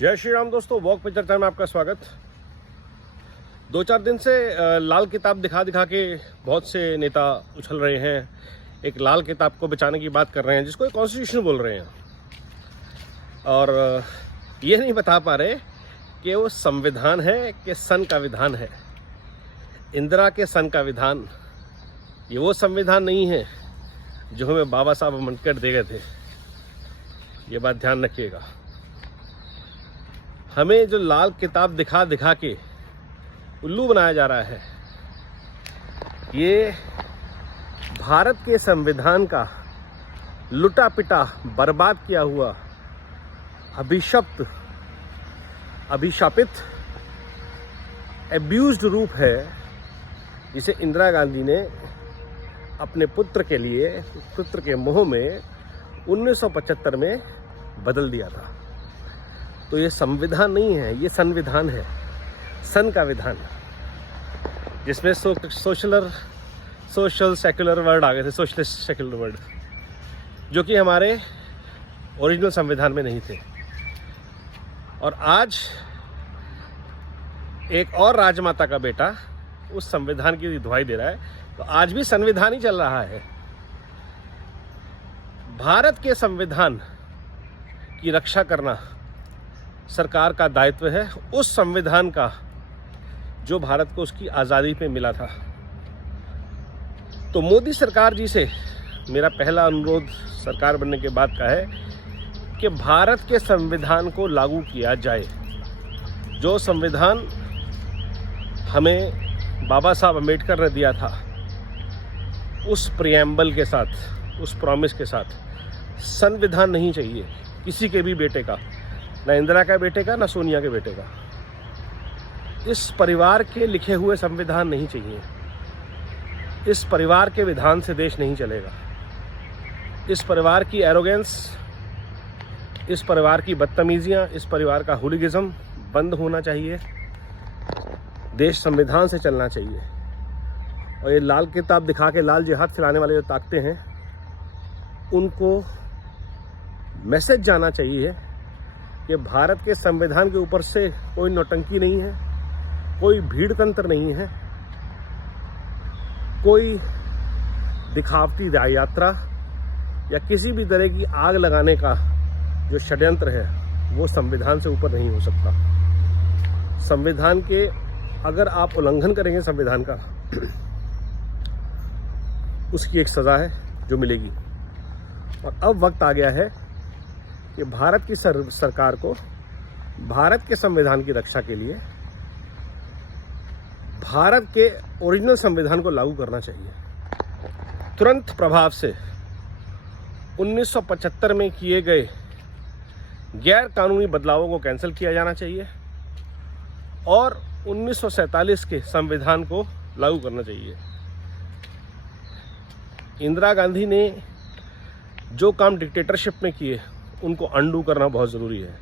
जय श्री राम दोस्तों, वॉक पे चर्चा में आपका स्वागत। 2-4 दिन से लाल किताब दिखा के बहुत से नेता उछल रहे हैं। एक लाल किताब को बचाने की बात कर रहे हैं जिसको एक कॉन्स्टिट्यूशन बोल रहे हैं, और ये नहीं बता पा रहे कि वो संविधान है कि सन का विधान है। इंदिरा के सन का विधान, ये वो संविधान नहीं है जो हमें बाबा साहब अम्बेडकर दे गए थे। ये बात ध्यान रखिएगा। हमें जो लाल किताब दिखा के उल्लू बनाया जा रहा है, ये भारत के संविधान का लुटा पिटा बर्बाद किया हुआ अभिशापित एब्यूज्ड रूप है, जिसे इंदिरा गांधी ने अपने पुत्र के मोह में 1975 में बदल दिया था। तो ये संविधान नहीं है, ये संविधान है, सन का विधान, जिसमें सोशल सेक्युलर वर्ड आ गए थे, सोशलिस्ट सेक्युलर वर्ड, जो कि हमारे ओरिजिनल संविधान में नहीं थे। और आज एक और राजमाता का बेटा उस संविधान की दुहाई दे रहा है, तो आज भी संविधान ही चल रहा है। भारत के संविधान की रक्षा करना सरकार का दायित्व है, उस संविधान का जो भारत को उसकी आज़ादी पे मिला था। तो मोदी सरकार जी से मेरा पहला अनुरोध सरकार बनने के बाद का है कि भारत के संविधान को लागू किया जाए। जो संविधान हमें बाबा साहब अम्बेडकर ने दिया था, उस प्रियम्बल के साथ, उस प्रॉमिस के साथ, संविधान नहीं चाहिए किसी के भी बेटे का, ना इंदिरा का बेटे का, ना सोनिया के बेटे का। इस परिवार के लिखे हुए संविधान नहीं चाहिए। इस परिवार के विधान से देश नहीं चलेगा। इस परिवार की एरोगेंस, इस परिवार की बदतमीजियां, इस परिवार का हुलिगिज्म बंद होना चाहिए। देश संविधान से चलना चाहिए। और ये लाल किताब दिखा के लाल जिहाद चलाने वाले जो ताकतें हैं, उनको मैसेज जाना चाहिए कि भारत के संविधान के ऊपर से कोई नौटंकी नहीं है, कोई भीड़ तंत्र नहीं है, कोई दिखावती यात्रा या किसी भी तरह की आग लगाने का जो षड्यंत्र है, वो संविधान से ऊपर नहीं हो सकता। संविधान के अगर आप उल्लंघन करेंगे संविधान का, उसकी एक सज़ा है जो मिलेगी। और अब वक्त आ गया है कि भारत की सरकार को भारत के संविधान की रक्षा के लिए भारत के ओरिजिनल संविधान को लागू करना चाहिए। तुरंत प्रभाव से 1975 में किए गए गैर कानूनी बदलावों को कैंसिल किया जाना चाहिए और 1947 के संविधान को लागू करना चाहिए। इंदिरा गांधी ने जो काम डिक्टेटरशिप में किए, उनको अंडू करना बहुत ज़रूरी है,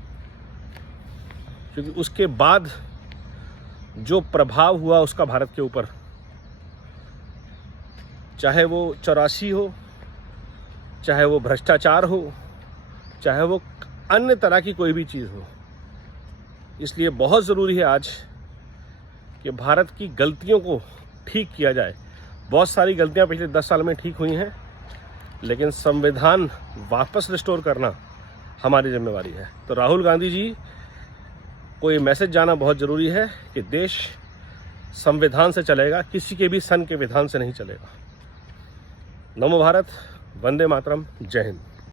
क्योंकि उसके बाद जो प्रभाव हुआ उसका भारत के ऊपर, चाहे वो 84 हो, चाहे वो भ्रष्टाचार हो, चाहे वो अन्य तरह की कोई भी चीज़ हो। इसलिए बहुत ज़रूरी है आज कि भारत की गलतियों को ठीक किया जाए। बहुत सारी गलतियां पिछले 10 साल में ठीक हुई हैं, लेकिन संविधान वापस रिस्टोर करना हमारी जिम्मेवारी है। तो राहुल गांधी जी को ये मैसेज जाना बहुत ज़रूरी है कि देश संविधान से चलेगा, किसी के भी सन के विधान से नहीं चलेगा। नमो भारत, वंदे मातरम, जय हिंद।